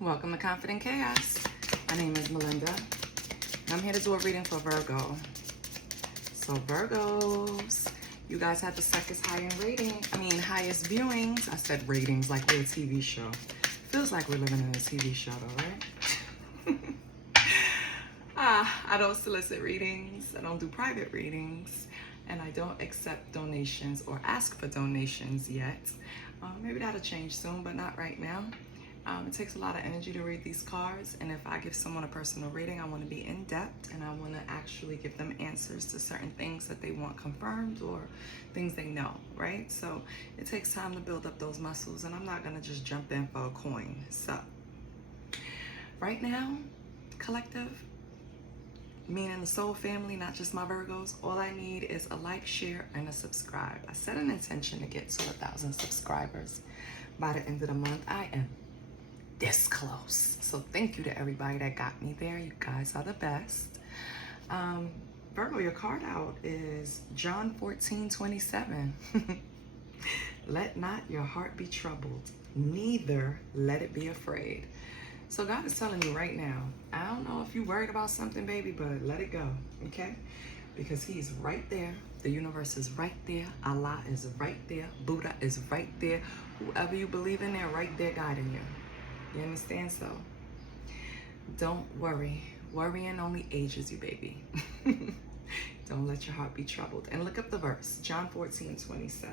Welcome to Confident Chaos. My name is Melinda. I'm here to do a reading for Virgo. So Virgos, you guys had the second highest viewings. I said ratings like we're a TV show. Feels like we're living in a TV show though, right? I don't solicit readings. I don't do private readings. And I don't accept donations or ask for donations yet. Maybe that'll change soon, but not right now. It takes a lot of energy to read these cards, and if I give someone a personal reading, I want to be in depth and I want to actually give them answers to certain things that they want confirmed or things they know, right? So it takes time to build up those muscles, and I'm not going to just jump in for a coin. So right now, collective, meaning the soul family, not just my Virgos, all I need is a like, share, and a subscribe. I set an intention to get to 1,000 subscribers by the end of the month. I am this close. So thank you to everybody that got me there. You guys are the best. Virgo, your card out is John 14:27. Let not your heart be troubled, neither let it be afraid. So God is telling you right now, I don't know if you're worried about something, baby, but let it go, okay? Because He's right there. The universe is right there. Allah is right there. Buddha is right there. Whoever you believe in, they're right there guiding you. You understand? So don't worry. Worrying only ages you, baby. Don't let your heart be troubled. And look up the verse, John 14:27.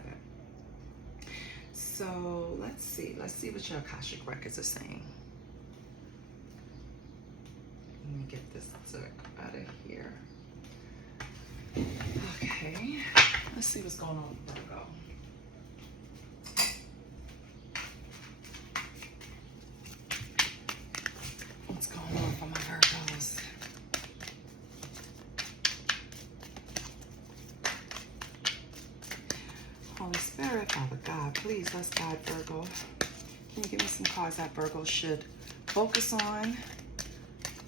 So let's see what your Akashic records are saying. Let me get this out of here. Okay, let's see what's going on with Virgo. What's going on for my Virgos? Holy Spirit, Father God, please let's guide Virgo. Can you give me some cards that Virgo should focus on?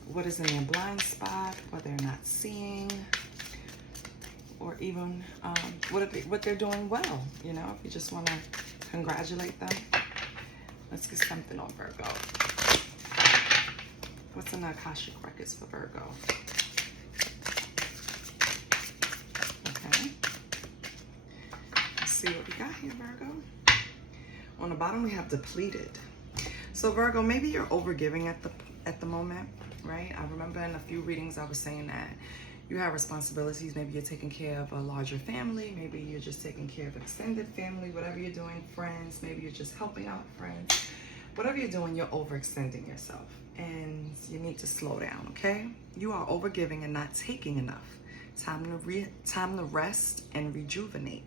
What is in their blind spot, what they're not seeing, or even what they're doing well. You know, if you just want to congratulate them. Let's get something on Virgo. What's in the Akashic records for Virgo? Okay. Let's see what we got here, Virgo. On the bottom, we have depleted. So Virgo, maybe you're overgiving at the moment, right? I remember in a few readings I was saying that you have responsibilities. Maybe you're taking care of a larger family. Maybe you're just taking care of extended family. Whatever you're doing, friends. Maybe you're just helping out friends. Whatever you're doing, you're overextending yourself. And you need to slow down, okay? You are overgiving and not taking enough. Time to rest and rejuvenate.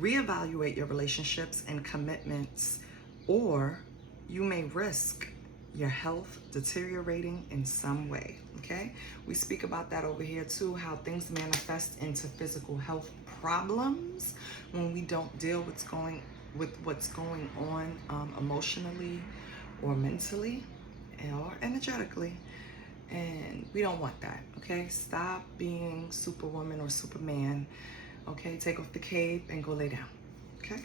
Reevaluate your relationships and commitments, or you may risk your health deteriorating in some way, okay? We speak about that over here too, how things manifest into physical health problems when we don't deal with what's going on emotionally or mentally or energetically. And we don't want that, okay? Stop being Superwoman or Superman, okay? Take off the cape and go lay down, okay?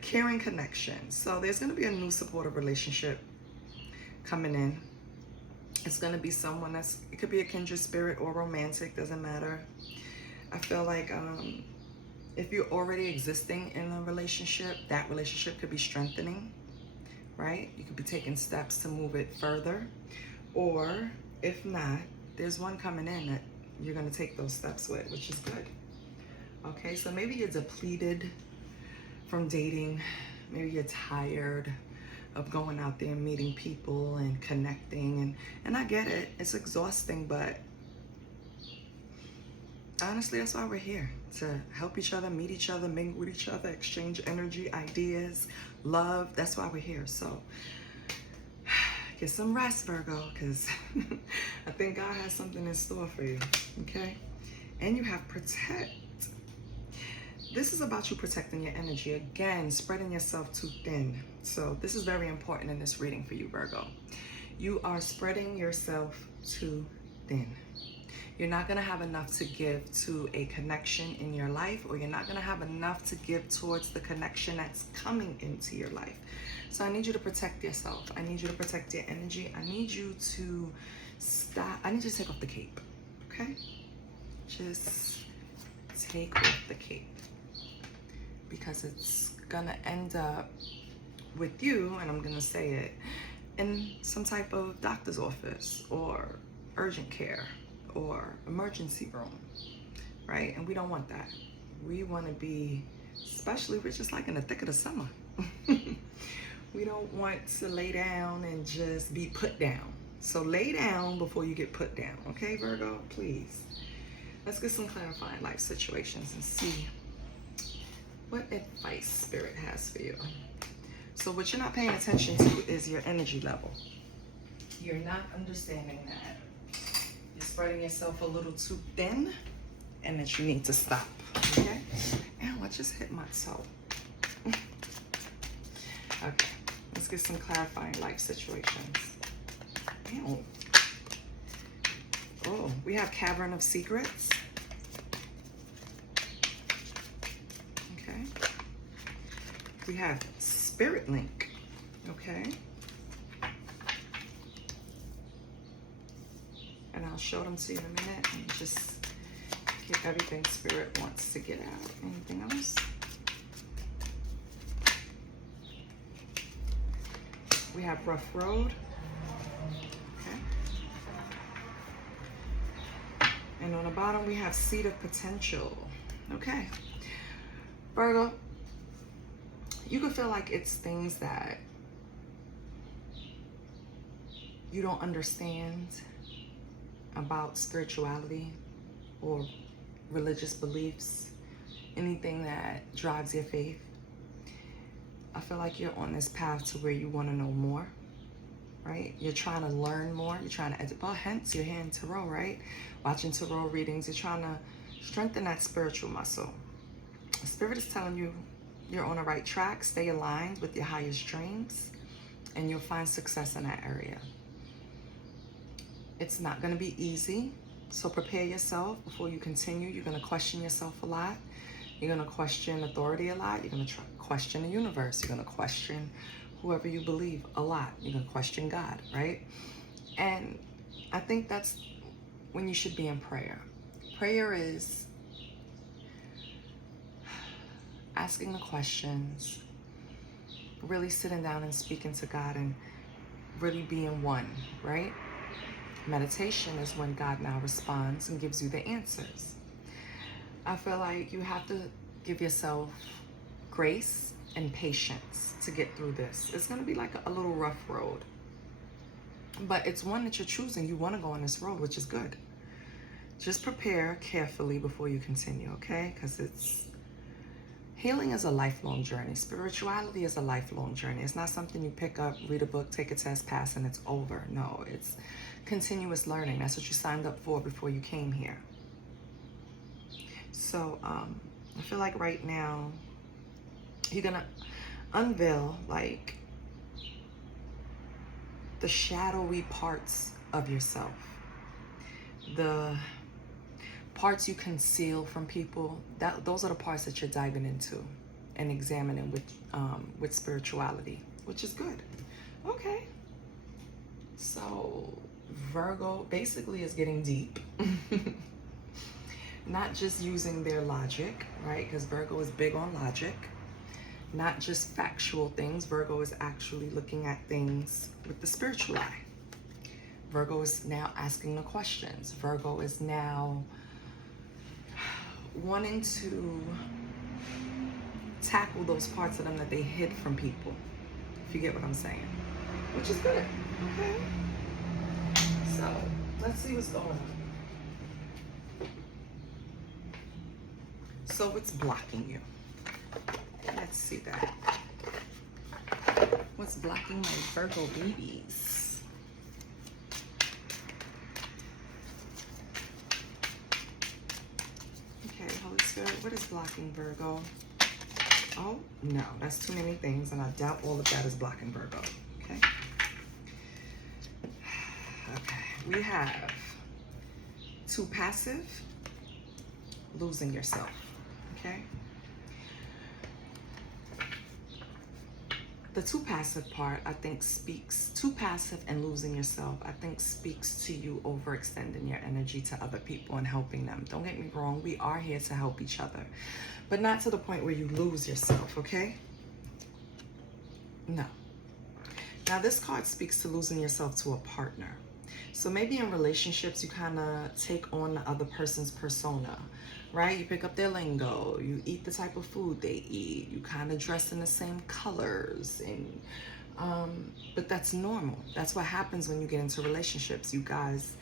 Caring connection. So there's going to be a new supportive relationship coming in. It's going to be someone it could be a kindred spirit or romantic, doesn't matter. I feel like if you're already existing in a relationship, that relationship could be strengthening, right? You could be taking steps to move it further. Or if not, there's one coming in that you're going to take those steps with, which is good. Okay, so maybe you're depleted from dating. Maybe you're tired of going out there and meeting people and connecting, and I get it, it's exhausting, but honestly, that's why we're here, to help each other, meet each other, mingle with each other, exchange energy, ideas, love. That's why we're here. So get some rest, Virgo, because I think God has something in store for you, okay? And you have protect. This is about you protecting your energy. Again, spreading yourself too thin. So this is very important in this reading for you, Virgo. You are spreading yourself too thin. You're not going to have enough to give to a connection in your life, or you're not going to have enough to give towards the connection that's coming into your life. So I need you to protect yourself. I need you to protect your energy. I need you to stop. I need you to take off the cape, okay? Just take off the cape, because it's going to end up with you, and I'm going to say it, in some type of doctor's office or urgent care or emergency room, right? And we don't want that. We want to be, especially we're just like in the thick of the summer. We don't want to lay down and just be put down. So lay down before you get put down, okay, Virgo? Please. Let's get some clarifying life situations and see what advice Spirit has for you. So what you're not paying attention to is your energy level. You're not understanding that you're spreading yourself a little too thin and that you need to stop, okay? Ow, I just hit my toe. Okay, let's get some clarifying life situations. Ow. Oh, we have Cavern of Secrets. Okay. We have Spirit Link. Okay. And I'll show them to you in a minute and just get everything Spirit wants to get out. Anything else? We have Rough Road. Okay. And on the bottom, we have Seed of Potential. Okay. Virgo, you could feel like it's things that you don't understand about spirituality or religious beliefs, anything that drives your faith. I feel like you're on this path to where you want to know more, right? You're trying to learn more. You're trying to, well, hence you're here in Tarot, right? Watching Tarot readings. You're trying to strengthen that spiritual muscle. Spirit is telling you you're on the right track. Stay aligned with your highest dreams, and you'll find success in that area. It's not going to be easy, so prepare yourself before you continue. You're going to question yourself a lot. You're going to question authority a lot. You're going to question the universe. You're going to question whoever you believe a lot. You're going to question God, right? And I think that's when you should be in prayer. Prayer is asking the questions, really sitting down and speaking to God and really being one, right? Meditation is when God now responds and gives you the answers. I feel like you have to give yourself grace and patience to get through this. It's going to be like a little rough road, but it's one that you're choosing. You want to go on this road, which is good. Just prepare carefully before you continue, okay? Because healing is a lifelong journey. Spirituality is a lifelong journey. It's not something you pick up, read a book, take a test, pass, and it's over. No, it's continuous learning. That's what you signed up for before you came here. So I feel like right now you're going to unveil like the shadowy parts of yourself, the parts you conceal from people. Those are the parts that you're diving into and examining with spirituality, which is good. Okay. So Virgo basically is getting deep. Not just using their logic, right? Because Virgo is big on logic. Not just factual things. Virgo is actually looking at things with the spiritual eye. Virgo is now asking the questions. Virgo is now wanting to tackle those parts of them that they hid from people, if you get what I'm saying, which is good. Okay. So let's see what's going on. So what's blocking you? Let's see that. What's blocking my Virgo babies? Okay, Holy Spirit, what is blocking Virgo? Oh, no, that's too many things, and I doubt all of that is blocking Virgo. Okay. Okay, we have too passive, losing yourself, okay? The too passive part, I think too passive and losing yourself, I think speaks to you overextending your energy to other people and helping them. Don't get me wrong, we are here to help each other, but not to the point where you lose yourself, okay? No. Now this card speaks to losing yourself to a partner. So maybe in relationships, you kind of take on the other person's persona, right? You pick up their lingo, you eat the type of food they eat, you kind of dress in the same colors, and but that's normal. That's what happens when you get into relationships. You guys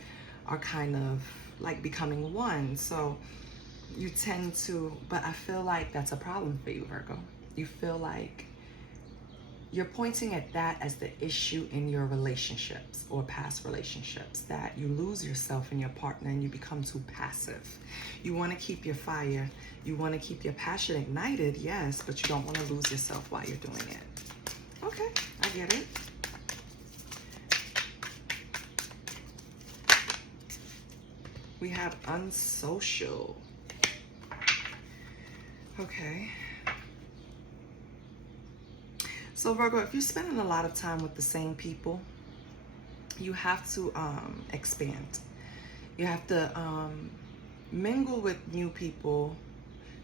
are kind of like becoming one. So you tend to, but I feel like that's a problem for you, Virgo. You feel like you're pointing at that as the issue in your relationships or past relationships, that you lose yourself in your partner and you become too passive. You want to keep your fire, you want to keep your passion ignited, yes, but you don't want to lose yourself while you're doing it. Okay, I get it. We have unsocial. Okay. So Virgo, if you're spending a lot of time with the same people, you have to expand. You have to mingle with new people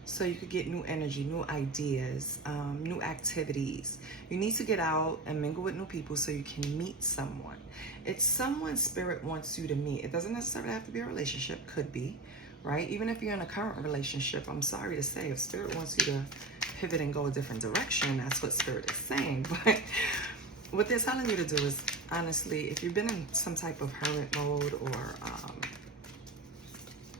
so you could get new energy, new ideas, new activities. You need to get out and mingle with new people so you can meet someone. It's someone spirit wants you to meet. It doesn't necessarily have to be a relationship, could be, right? Even if you're in a current relationship, I'm sorry to say, if spirit wants you to pivot and go a different direction, that's what spirit is saying. But what they're telling you to do is, honestly, if you've been in some type of hermit mode or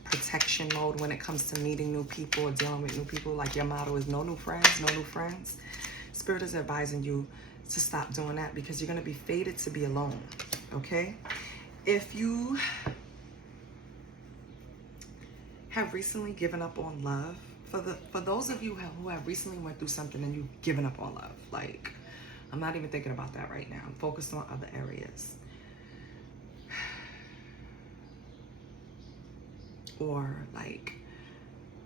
protection mode when it comes to meeting new people or dealing with new people, like your motto is no new friends, no new friends, spirit is advising you to stop doing that, because you're going to be fated to be alone, okay? If you have recently given up on love, for those of you who have recently went through something and you've given up on love, like, I'm not even thinking about that right now. I'm focused on other areas. Or like,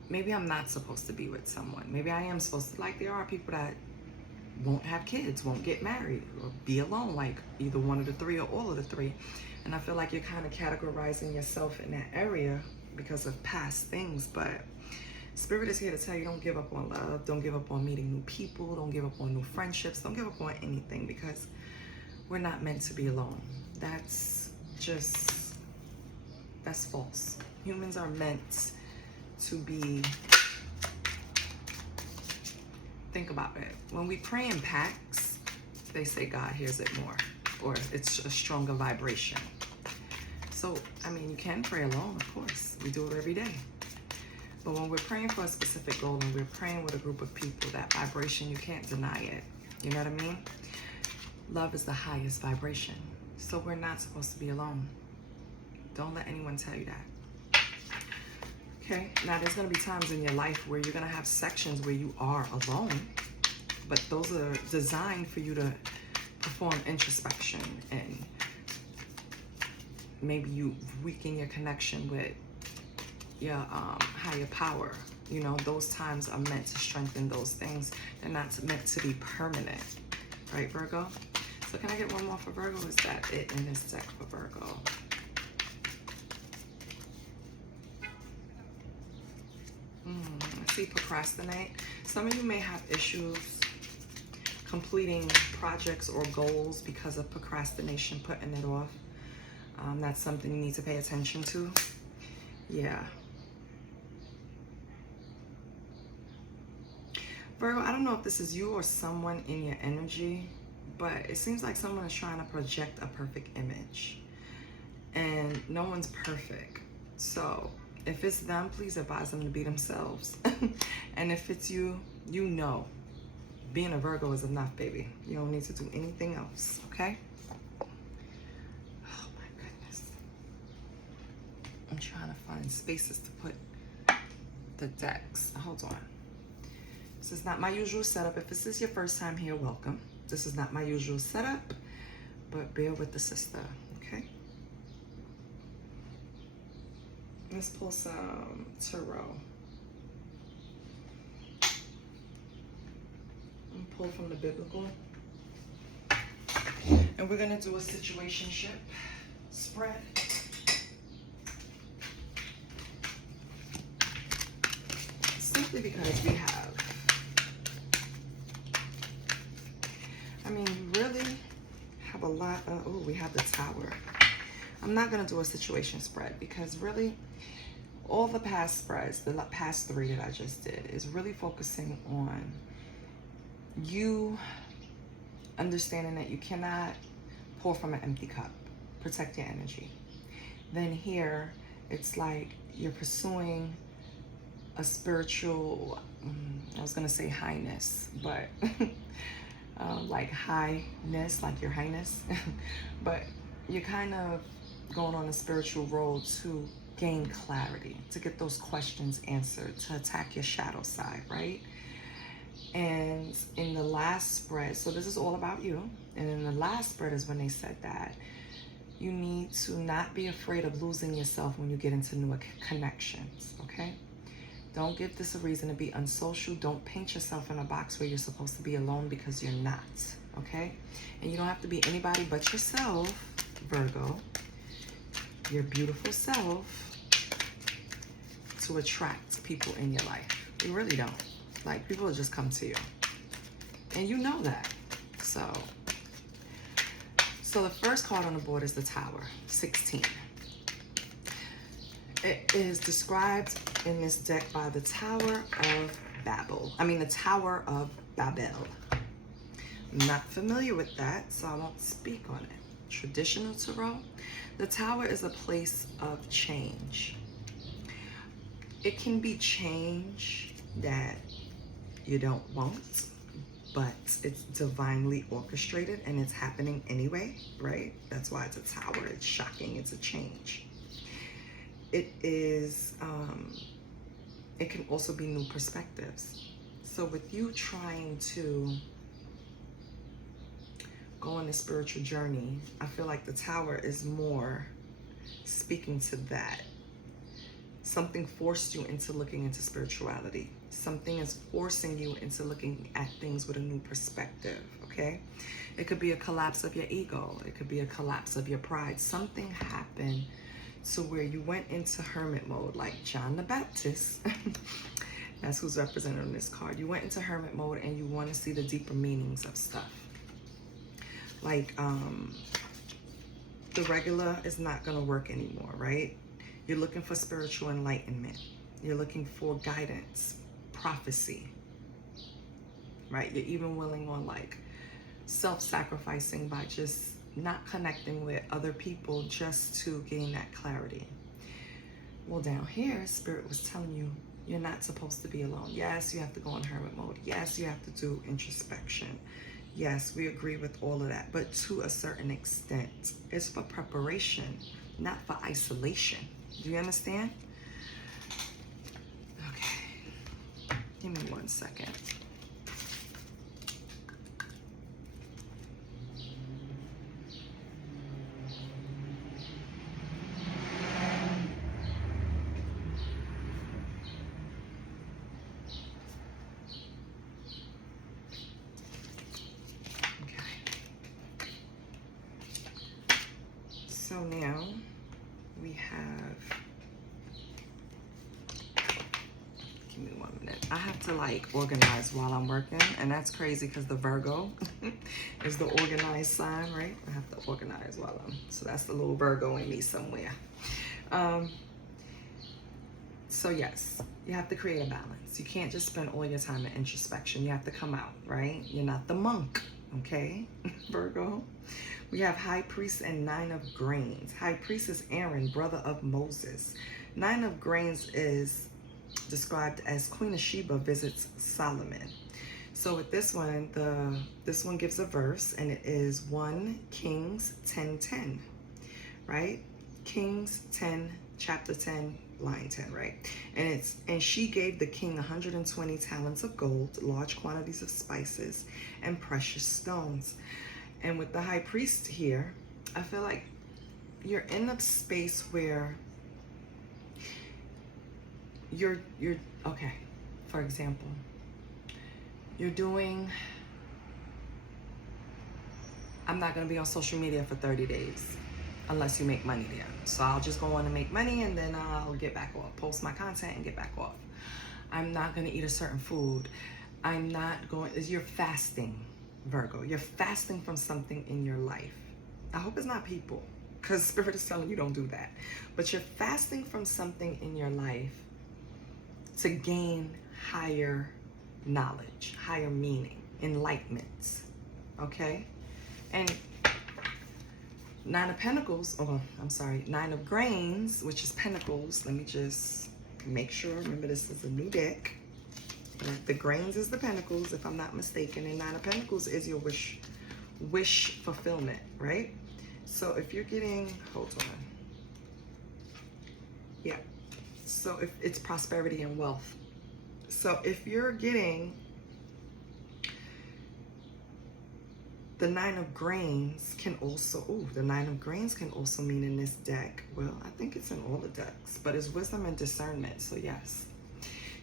maybe I'm not supposed to be with someone. Maybe I am supposed to, like, there are people that won't have kids, won't get married, or be alone, like either one of the three or all of the three. And I feel like you're kind of categorizing yourself in that area because of past things, but Spirit is here to tell you, don't give up on love. Don't give up on meeting new people. Don't give up on new friendships. Don't give up on anything, because we're not meant to be alone. That's false. Humans are meant to be, think about it. When we pray in packs, they say God hears it more, or it's a stronger vibration. So, I mean, you can pray alone, of course. We do it every day. But when we're praying for a specific goal and we're praying with a group of people, that vibration, you can't deny it. You know what I mean? Love is the highest vibration. So we're not supposed to be alone. Don't let anyone tell you that. Okay? Now, there's going to be times in your life where you're going to have sections where you are alone. But those are designed for you to perform introspection, and maybe you weaken your connection with your higher power. You know, those times are meant to strengthen those things. They're not meant to be permanent, right, Virgo? So can I get one more for Virgo? Is that it in this deck for Virgo? I see procrastinate. Some of you may have issues completing projects or goals because of procrastination, putting it off. That's something you need to pay attention to. Yeah. Virgo, I don't know if this is you or someone in your energy, but it seems like someone is trying to project a perfect image, and no one's perfect. So if it's them, please advise them to be themselves. And if it's you, you know, being a Virgo is enough, baby. You don't need to do anything else, okay? Oh my goodness. I'm trying to find spaces to put the decks. Hold on. This is not my usual setup. If this is your first time here, welcome. This is not my usual setup, but bear with the sister, okay? Let's pull some tarot. And pull from the biblical. And we're going to do a situationship spread. Simply because we have, I mean, we really have a lot of, oh, we have the Tower. I'm not going to do a situation spread because really all the past spreads, the past 3 that I just did, is really focusing on you understanding that you cannot pour from an empty cup. Protect your energy. Then here, it's like you're pursuing a spiritual, I was going to say highness, but like highness, like your highness. But you're kind of going on a spiritual road to gain clarity, to get those questions answered, to attack your shadow side, right? And in the last spread, so this is all about you. And in the last spread is when they said that you need to not be afraid of losing yourself when you get into new connections, okay? Don't give this a reason to be unsocial. Don't paint yourself in a box where you're supposed to be alone because you're not, okay? And you don't have to be anybody but yourself, Virgo, your beautiful self, to attract people in your life. You really don't. Like, people will just come to you. And you know that. So the first card on the board is the Tower, 16. It is described in this deck by the Tower of Babel. I mean, the Tower of Babel. I'm not familiar with that, so I won't speak on it. Traditional tarot. The Tower is a place of change. It can be change that you don't want, but it's divinely orchestrated and it's happening anyway, right? That's why it's a tower. It's shocking. It's a change. It is, it can also be new perspectives. So with you trying to go on a spiritual journey, I feel like the Tower is more speaking to that. Something forced you into looking into spirituality. Something is forcing you into looking at things with a new perspective, okay? It could be a collapse of your ego. It could be a collapse of your pride. Something happened to where you went into hermit mode, like John the Baptist. That's who's represented on this card. You went into hermit mode and you want to see the deeper meanings of stuff. Like, the regular is not going to work anymore, right? You're looking for spiritual enlightenment. You're looking for guidance, prophecy, right? You're even willing on like self-sacrificing by just not connecting with other people just to gain that clarity. Well, down here, Spirit was telling you you're not supposed to be alone. Yes, you have to go in hermit mode. Yes, you have to do introspection. Yes, we agree with all of that, but to a certain extent. It's for preparation, not for isolation. Do you understand? Okay, give me 1 second. So now we have, give me 1 minute. I have to like organize while I'm working, and that's crazy because the Virgo is the organized sign, right? I have to organize while so that's the little Virgo in me somewhere. So yes, you have to create a balance. You can't just spend all your time in introspection. You have to come out, right? You're not the monk, okay, Virgo? We have High Priest and 9 of Grains. High Priest is Aaron, brother of Moses. 9 of Grains is described as Queen of Sheba visits Solomon. So with this one, this one gives a verse, and it is 1 Kings 10:10, right? Kings 10, chapter 10, line 10, right? And she gave the king 120 talents of gold, large quantities of spices, and precious stones. And with the High Priest here, I feel like you're in a space where you're okay. For example, you're doing, I'm not going to be on social media for 30 days unless you make money there. So I'll just go on and make money, and then I'll get back off, post my content and get back off. I'm not going to eat a certain food. I'm not going, you're fasting, Virgo. You're fasting from something in your life. I hope it's not people, because Spirit is telling you don't do that. But you're fasting from something in your life to gain higher knowledge, higher meaning, enlightenment. Okay? And Nine of Pentacles, Nine of Grains, which is Pentacles. Let me just make sure. Remember, this is a new deck. The Grains is the Pentacles, if I'm not mistaken. And Nine of Pentacles is your wish fulfillment, right? So if you're getting, hold on. Yeah. So if it's prosperity and wealth. So if you're getting the Nine of Grains can also, the Nine of Grains can also mean in this deck, well, I think it's in all the decks, but it's wisdom and discernment. So yes,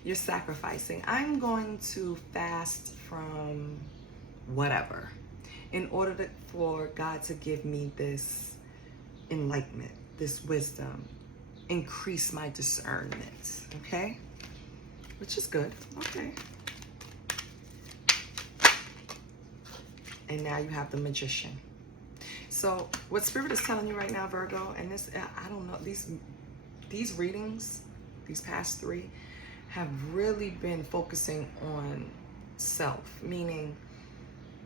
you're sacrificing. I'm going to fast from whatever in order for God to give me this enlightenment, this wisdom, increase my discernment, okay? Which is good, okay. And now you have the Magician. So what Spirit is telling you right now, Virgo, and this, I don't know, these readings, these past three, have really been focusing on self, meaning,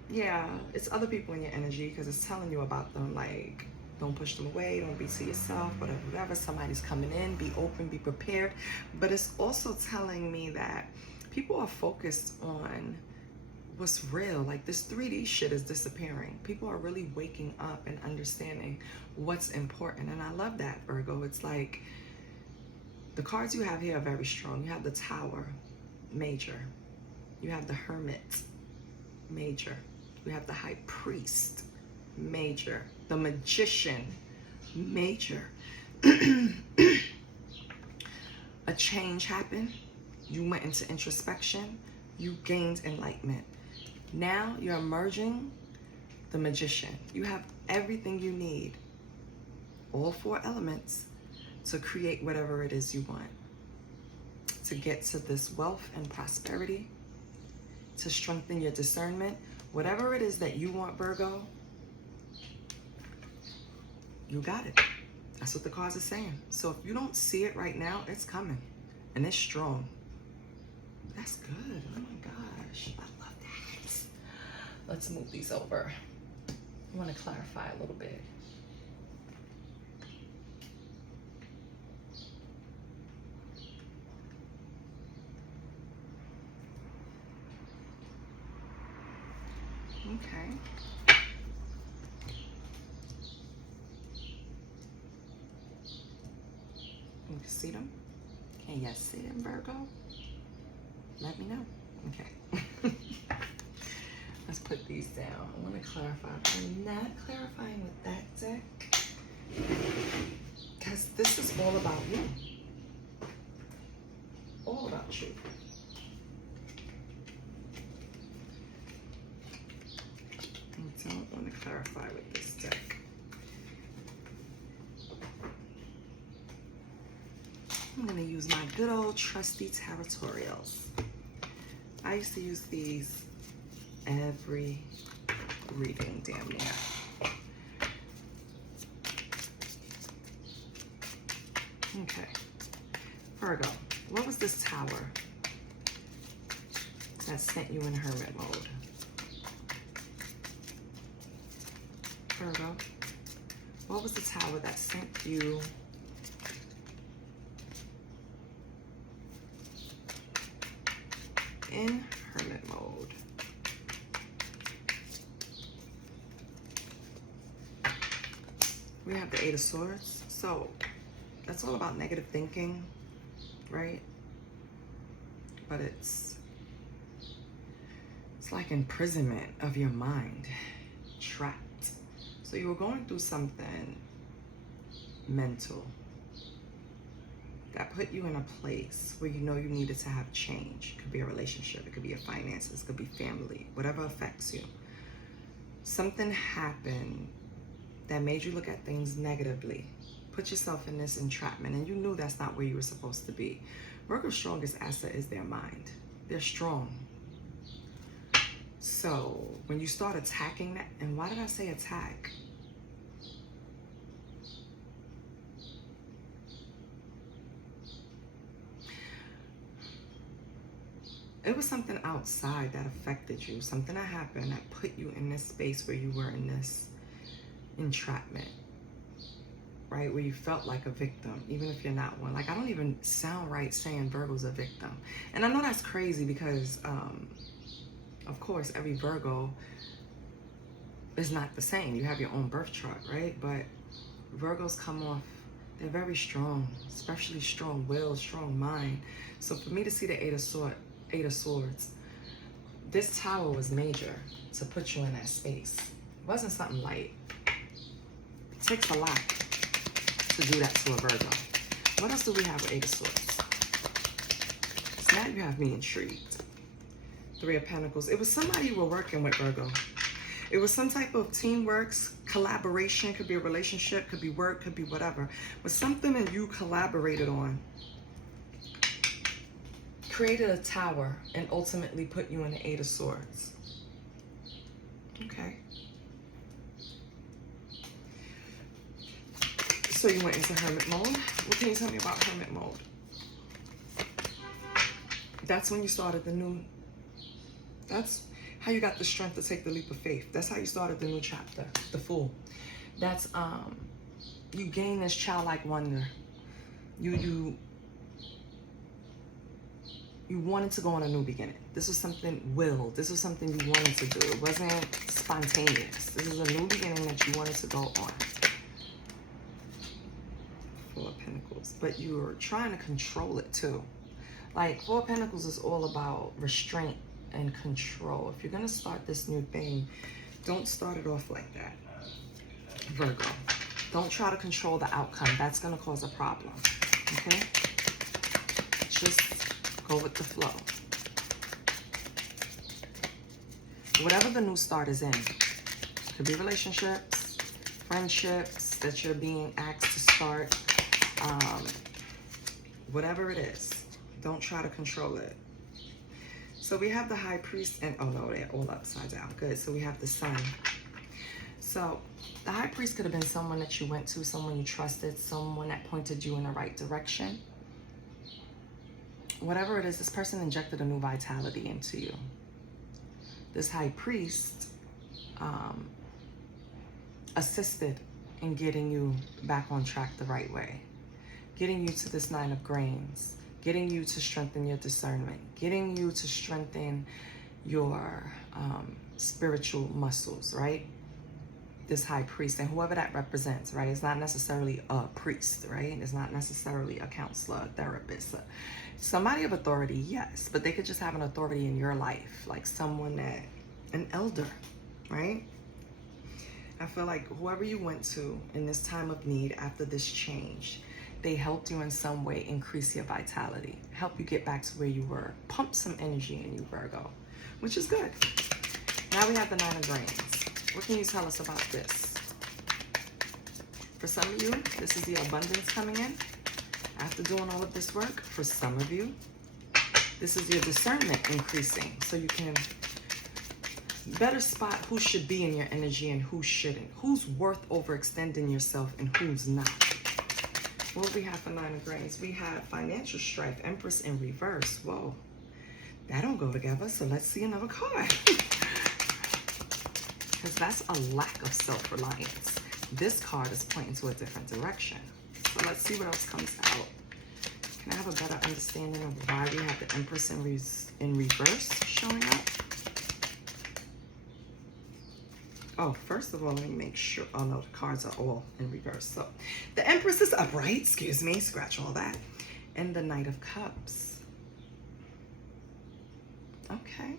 yeah, it's other people in your energy because it's telling you about them, like, don't push them away, don't be to yourself, whatever, somebody's coming in, be open, be prepared. But it's also telling me that people are focused on what's real. Like, this 3D shit is disappearing. People are really waking up and understanding what's important. And I love that, Virgo. It's like the cards you have here are very strong. You have the Tower, major. You have the Hermit, major. You have the High Priest, major. The Magician, major. A change happened. You went into introspection. You gained enlightenment. Now you're emerging the Magician. You have everything you need, all four elements, to create whatever it is you want, to get to this wealth and prosperity, to strengthen your discernment. Whatever it is that you want, Virgo, you got it. That's what the cards are saying. So if you don't see it right now, it's coming, and it's strong. That's good. Oh my gosh, I love that. Let's move these over. I want to clarify a little bit. Okay. You can see them? Can you see them, Virgo? Let me know. Okay. Let's put these down. I want to clarify. I'm not clarifying with that deck, because this is all about you. All about you. I don't want to clarify with this deck. I'm going to use my good old trusty Territorials. I used to use these every reading, damn near. Okay. Virgo, what was this Tower that sent you in hermit mode? Virgo, what was the Tower that sent you in hermit mode? We have the Eight of Swords. So that's all about negative thinking, right? But it's like imprisonment of your mind, trapped. So you were going through something mental, that put you in a place where you know you needed to have change. It could be a relationship, it could be your finances, it could be family, whatever affects you. Something happened that made you look at things negatively. Put yourself in this entrapment, and you knew that's not where you were supposed to be. Virgo's strongest asset is their mind. They're strong. So when you start attacking that, and why did I say attack? It was something outside that affected you. Something that happened that put you in this space where you were in this entrapment, right? Where you felt like a victim, even if you're not one. Like, I don't even sound right saying Virgo's a victim. And I know that's crazy because, of course, every Virgo is not the same. You have your own birth chart, right? But Virgos come off, they're very strong, especially strong will, strong mind. So for me to see the Eight of Swords, this tower was major to put you in that space. It wasn't something light. It takes a lot to do that to a Virgo. What else do we have with Eight of Swords? So now you have me intrigued. Three of Pentacles. It was somebody you were working with, Virgo. It was some type of teamwork, collaboration. Could be a relationship, could be work, could be whatever. But something that you collaborated on created a tower and ultimately put you in the Eight of Swords. Okay. So you went into hermit mode. What can you tell me about hermit mode? That's when you started the new, that's how you got the strength to take the leap of faith. That's how you started the new chapter, the Fool. That's, you gain this childlike wonder. You wanted to go on a new beginning. This was something willed. This was something you wanted to do. It wasn't spontaneous. This is a new beginning that you wanted to go on. Four of Pentacles. But you were trying to control it too. Like, Four of Pentacles is all about restraint and control. If you're going to start this new thing, don't start it off like that, Virgo. Don't try to control the outcome. That's going to cause a problem. Okay? Just go with the flow. Whatever the new start is in, could be relationships, friendships that you're being asked to start, whatever it is, don't try to control it. So we have the High Priest, and oh no, they're all upside down. Good. So we have the Sun. So the High Priest could have been someone that you went to, someone you trusted, someone that pointed you in the right direction. Whatever it is, this person injected a new vitality into you. This High Priest assisted in getting you back on track the right way, getting you to this Nine of Grains, getting you to strengthen your discernment, getting you to strengthen your spiritual muscles, right? This High Priest, and whoever that represents, right? It's not necessarily a priest, right? It's not necessarily a counselor, a therapist. Somebody of authority, yes, but they could just have an authority in your life, like someone that, an elder, right? I feel like whoever you went to in this time of need after this change, they helped you in some way increase your vitality, help you get back to where you were, pump some energy in you, Virgo, which is good. Now we have the Nine of Grains. What can you tell us about this? For some of you, this is the abundance coming in after doing all of this work. For some of you, this is your discernment increasing, so you can better spot who should be in your energy and who shouldn't, who's worth overextending yourself and who's not. What do we have for Nine of Grains? We have financial strife, Empress in reverse. Whoa, that don't go together. So let's see another card. Because that's a lack of self-reliance. This card is pointing to a different direction. So let's see what else comes out. Can I have a better understanding of why we have the Empress in reverse showing up? Oh, first of all, let me make sure. Oh no, the cards are all in reverse. So the Empress is upright, excuse me, scratch all that. And the Knight of Cups. Okay.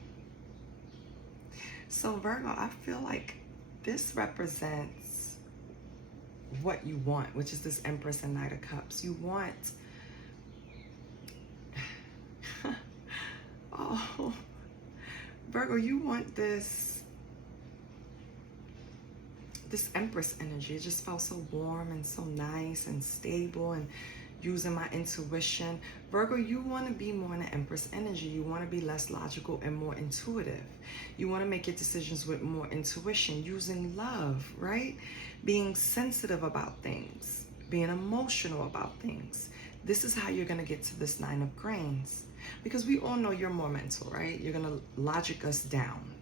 So Virgo, I feel like this represents what you want, which is this Empress and Knight of Cups. You want Oh, Virgo, you want this Empress energy. It just felt so warm and so nice and stable and using my intuition. Virgo, you want to be more in the Empress energy. You want to be less logical and more intuitive. You want to make your decisions with more intuition, using love, right? Being sensitive about things, being emotional about things. This is how you're going to get to this 9 of Grains. Because we all know you're more mental, right? You're going to logic us down.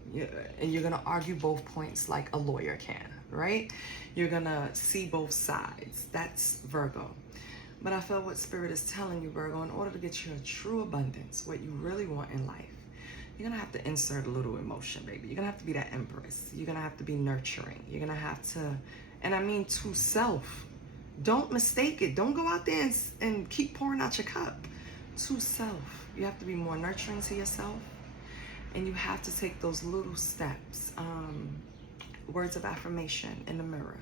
And you're going to argue both points like a lawyer can, right? You're going to see both sides. That's Virgo. But I feel what Spirit is telling you, Virgo, in order to get you a true abundance, what you really want in life, you're going to have to insert a little emotion, baby. You're going to have to be that Empress. You're going to have to be nurturing. You're going to have to, and I mean to self. Don't mistake it. Don't go out there and keep pouring out your cup. To self. You have to be more nurturing to yourself. And you have to take those little steps. Words of affirmation in the mirror.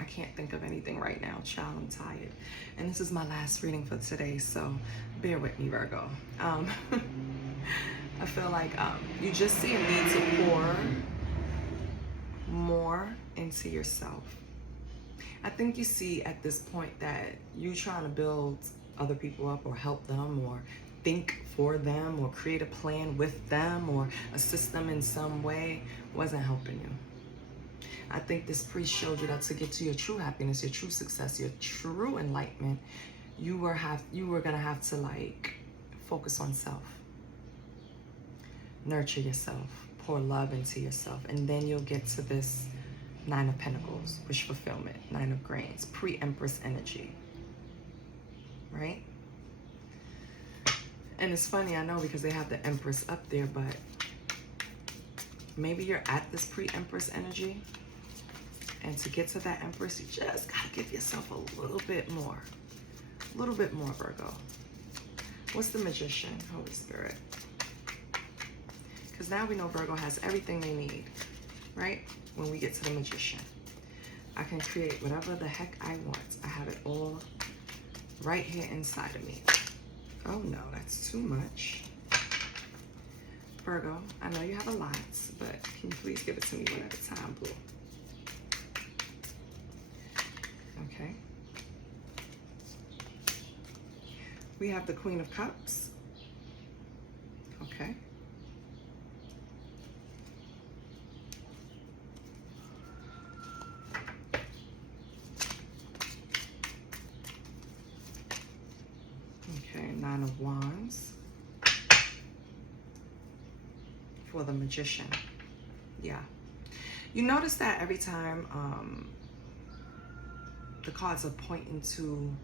I can't think of anything right now, child. I'm tired. And this is my last reading for today, so bear with me, Virgo. I feel like you just see a need to pour more into yourself. I think you see at this point that you trying to build other people up or help them or think for them or create a plan with them or assist them in some way wasn't helping you. I think this priest showed you that to get to your true happiness, your true success, your true enlightenment, you were gonna have to like focus on self. Nurture yourself, pour love into yourself, and then you'll get to this 9 of Pentacles, wish fulfillment, 9 of Grains, pre-Empress energy, right? And it's funny, I know, because they have the Empress up there, but maybe you're at this pre-Empress energy, and to get to that Empress, you just gotta give yourself a little bit more, Virgo. What's the Magician, Holy Spirit? Because now we know Virgo has everything they need, right? When we get to the Magician, I can create whatever the heck I want. I have it all right here inside of me. Oh no, that's too much. Virgo, I know you have a lot, but can you please give it to me one at a time, Blue? Okay. We have the Queen of Cups. Okay. Okay, 9 of Wands for the Magician. Yeah. You notice that every time the cards are pointing to,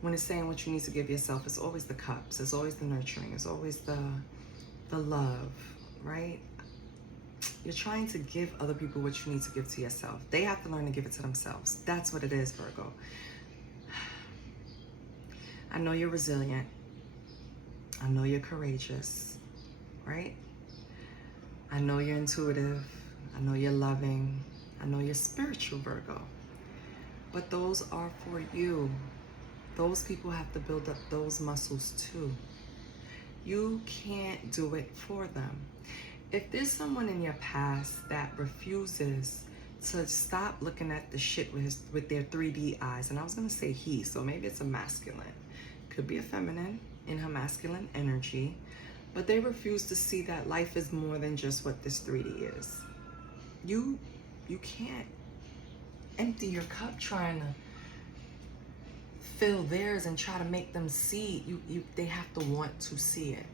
when it's saying what you need to give yourself, it's always the cups, it's always the nurturing, it's always the love, right? You're trying to give other people what you need to give to yourself. They have to learn to give it to themselves. That's what it is, Virgo. I know you're resilient. I know you're courageous, right? I know you're intuitive. I know you're loving. I know you're spiritual, Virgo. But those are for you. Those people have to build up those muscles too. You can't do it for them. If there's someone in your past that refuses to stop looking at the shit with their 3D eyes, and I was gonna say he, so maybe it's a masculine. Could be a feminine in her masculine energy, but they refuse to see that life is more than just what this 3D is. You can't empty your cup trying to fill theirs and try to make them see. They have to want to see it.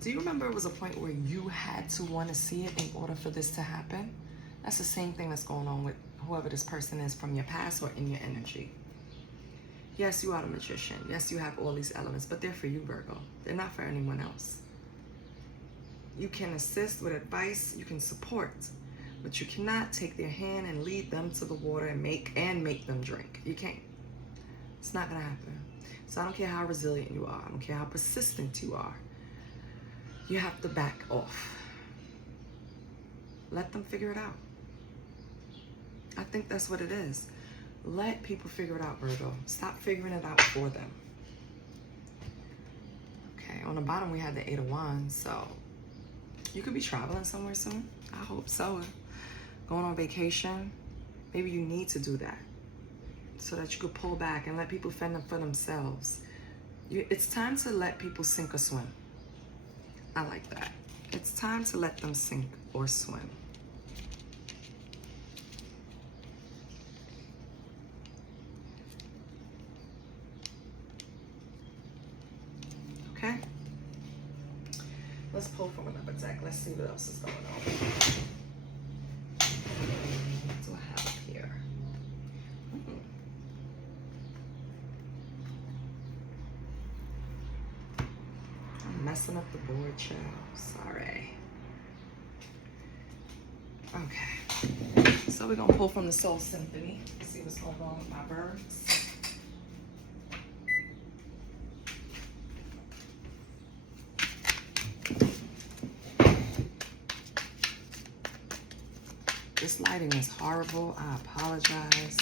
Do you remember it was a point where you had to want to see it in order for this to happen? That's the same thing that's going on with whoever this person is from your past or in your energy. Yes, you are the Magician. Yes, you have all these elements, but they're for you, Virgo. They're not for anyone else. You can assist with advice, you can support, but you cannot take their hand and lead them to the water and make them drink. You can't. It's not gonna happen. So I don't care how resilient you are. I don't care how persistent you are. You have to back off. Let them figure it out. I think that's what it is. Let people figure it out, Virgo. Stop figuring it out for them. Okay, on the bottom we had the Eight of Wands, so you could be traveling somewhere soon. I hope so. Going on vacation. Maybe you need to do that so that you could pull back and let people fend for themselves. It's time to let people sink or swim. I like that. It's time to let them sink or swim. Okay? Let's pull from another deck. Let's see what else is going on. What do I have up here? I'm messing up the board, child. Sorry. Okay. So we're going to pull from the Soul Symphony. See what's going on with my birds. This lighting is horrible. I apologize.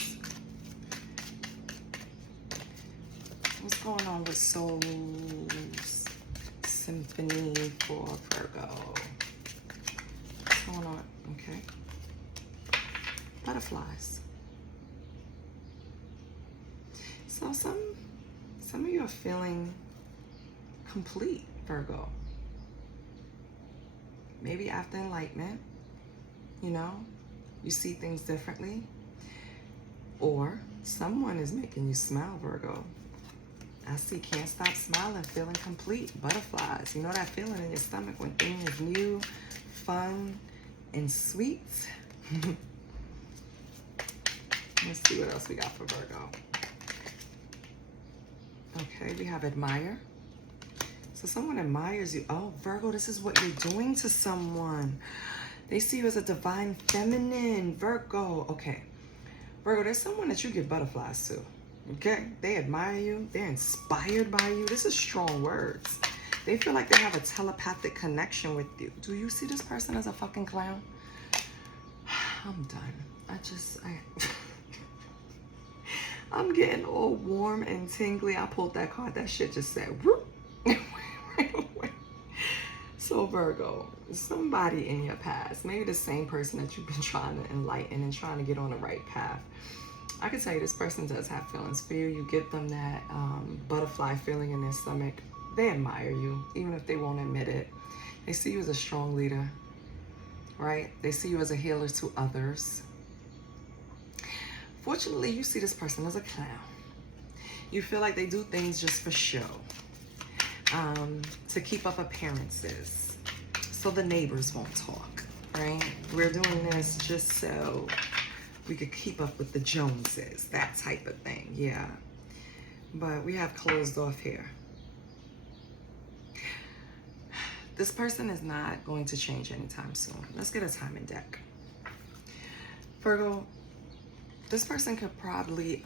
What's going on with Soul Symphony for Virgo? What's going on? Okay. Butterflies. So some of you are feeling complete, Virgo. Maybe after enlightenment, you know, you see things differently. Or someone is making you smile, Virgo. I see can't stop smiling, feeling complete. Butterflies. You know that feeling in your stomach when things is new, fun, and sweet? Let's see what else we got for Virgo. Okay, we have admire. So someone admires you. Oh, Virgo, this is what you're doing to someone. They see you as a divine feminine, Virgo. Okay, Virgo, there's someone that you give butterflies to. Okay, they admire you. They're inspired by you. This is strong words. They feel like they have a telepathic connection with you. Do you see this person as a fucking clown? I'm done. I'm getting all warm and tingly. I pulled that card. That shit just said, whoop. So Virgo, somebody in your past, maybe the same person that you've been trying to enlighten and trying to get on the right path. I can tell you this person does have feelings for you. You give them that butterfly feeling in their stomach. They admire you, even if they won't admit it. They see you as a strong leader, right? They see you as a healer to others. Fortunately, you see this person as a clown. You feel like they do things just for show. To keep up appearances, so the neighbors won't talk, right? We're doing this just so we could keep up with the Joneses, that type of thing, yeah. But we have closed off here. This person is not going to change anytime soon. Let's get a timing deck. Virgo, this person could probably,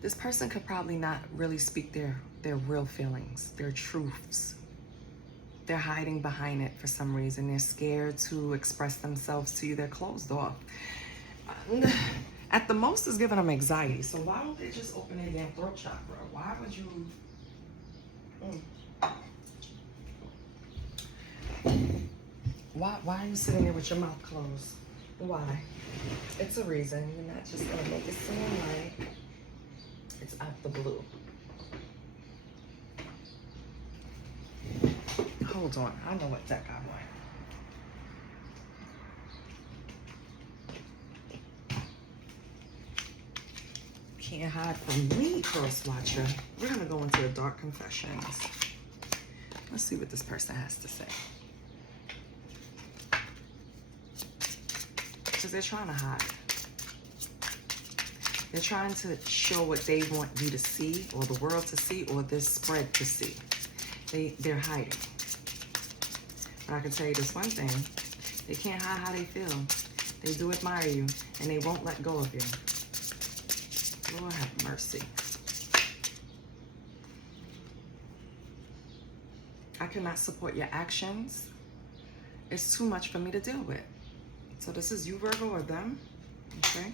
this person could probably not really speak their real feelings, their truths. They're hiding behind it for some reason. They're scared to express themselves to you. They're closed off. At the most, it's giving them anxiety. So why don't they just open their damn throat chakra? Why would you? Why are you sitting there with your mouth closed? Why? It's a reason. You're not just gonna make it seem like it's out the blue. Hold on, I know what deck I want. Can't hide from me, Cross Watcher. We're gonna go into the dark confessions. Let's see what this person has to say. Because they're trying to hide. They're trying to show what they want you to see, or the world to see, or this spread to see. They're hiding. But I can tell you this one thing. They can't hide how they feel. They do admire you, and they won't let go of you. Lord have mercy. I cannot support your actions. It's too much for me to deal with. So this is you, Virgo, or them. Okay?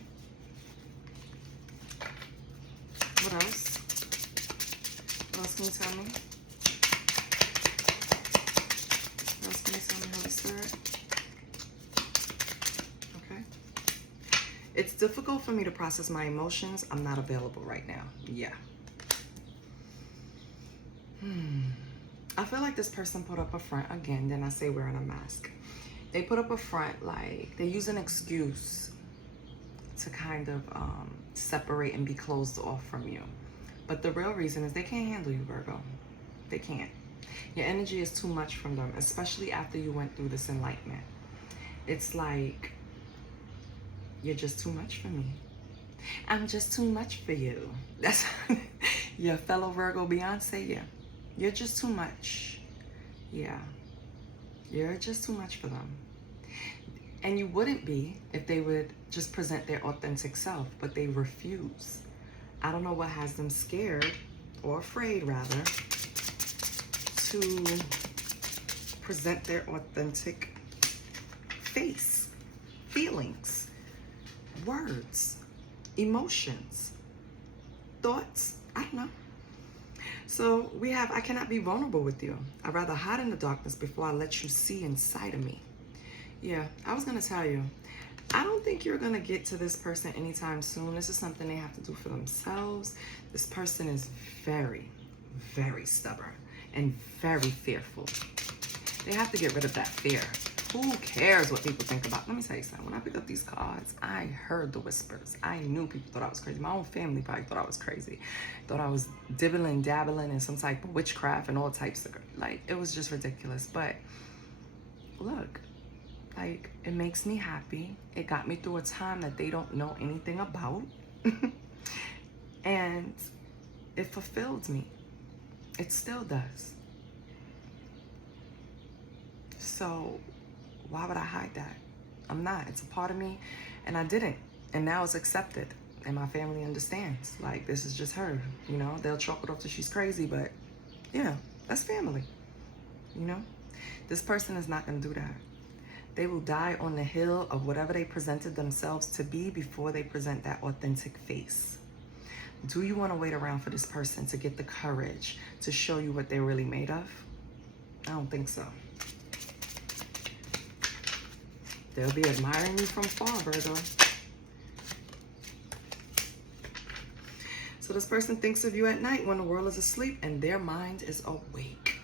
What else? What else can you tell me? What else can you tell me, Holy Spirit? Okay. It's difficult for me to process my emotions. I'm not available right now. Yeah. I feel like this person put up a front again. Then I say wearing a mask. They put up a front like they use an excuse to kind of separate and be closed off from you. But the real reason is they can't handle you, Virgo. They can't. Your energy is too much from them, especially after you went through this enlightenment. It's like, you're just too much for me. I'm just too much for you. That's your fellow Virgo Beyonce. Yeah, you're just too much. Yeah, you're just too much for them. And you wouldn't be if they would just present their authentic self, but they refuse. I don't know what has them scared, or afraid rather, to present their authentic face, feelings, words, emotions, thoughts. I don't know. So we have, I cannot be vulnerable with you. I'd rather hide in the darkness before I let you see inside of me. Yeah, I was going to tell you, I don't think you're going to get to this person anytime soon. This is something they have to do for themselves. This person is very, very stubborn and very fearful. They have to get rid of that fear. Who cares what people think about? Let me tell you something. When I picked up these cards, I heard the whispers. I knew people thought I was crazy. My own family probably thought I was crazy. Thought I was dibbling, dabbling in some type of witchcraft and all types of, like, it was just ridiculous. But look, like, it makes me happy. It got me through a time that they don't know anything about. And it fulfilled me. It still does. So why would I hide that? I'm not. It's a part of me, and I didn't. And now it's accepted, and my family understands. Like, this is just her, you know? They'll chalk it up to she's crazy, but, yeah, that's family, you know? This person is not going to do that. They will die on the hill of whatever they presented themselves to be before they present that authentic face. Do you want to wait around for this person to get the courage to show you what they're really made of? I don't think so. They'll be admiring you from far, Virgo. So this person thinks of you at night when the world is asleep and their mind is awake.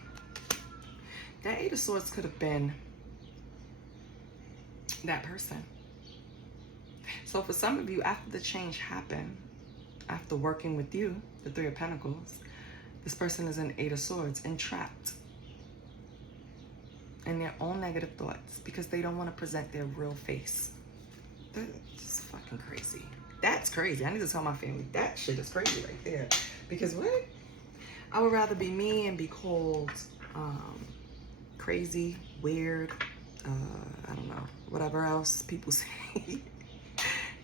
That Eight of Swords could have been that person. So for some of you, after the change happened, after working with you, the Three of Pentacles, this person is an Eight of Swords, entrapped in their own negative thoughts because they don't want to present their real face. That's fucking crazy. That's crazy. I need to tell my family that shit is crazy right there. Because what? I would rather be me and be called crazy, weird, I don't know, whatever else people say,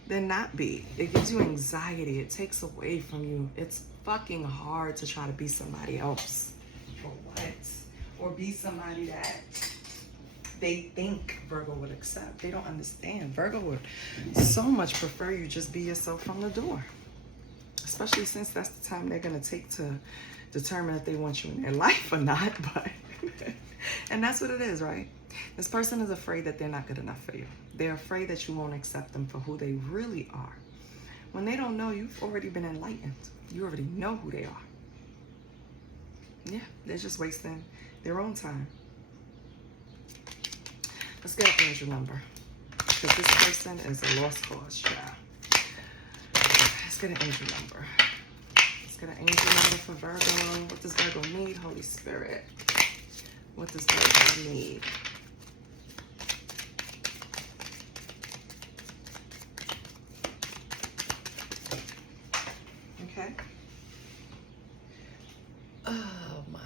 than not be. It gives you anxiety. It takes away from you. It's fucking hard to try to be somebody else. For what? Or be somebody that they think Virgo would accept. They don't understand. Virgo would so much prefer you just be yourself from the door. Especially since that's the time they're going to take to determine if they want you in their life or not. But and that's what it is, right? This person is afraid that they're not good enough for you. They're afraid that you won't accept them for who they really are. When they don't know, you've already been enlightened. You already know who they are. Yeah, they're just wasting their own time. Let's get an angel number. Because this person is a lost cause, child. Let's get an angel number. Let's get an angel number for Virgo. What does Virgo need, Holy Spirit? What does Virgo need? Okay. Oh my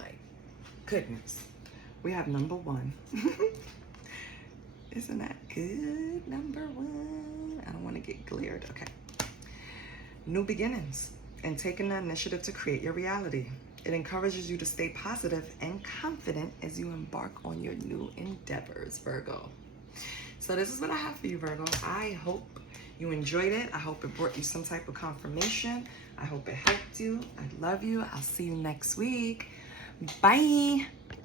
goodness. We have number 1. Isn't that good? Number 1. I don't want to get glared. Okay. New beginnings and taking the initiative to create your reality. It encourages you to stay positive and confident as you embark on your new endeavors, Virgo. So this is what I have for you, Virgo. I hope you enjoyed it. I hope it brought you some type of confirmation. I hope it helped you. I love you. I'll see you next week. Bye.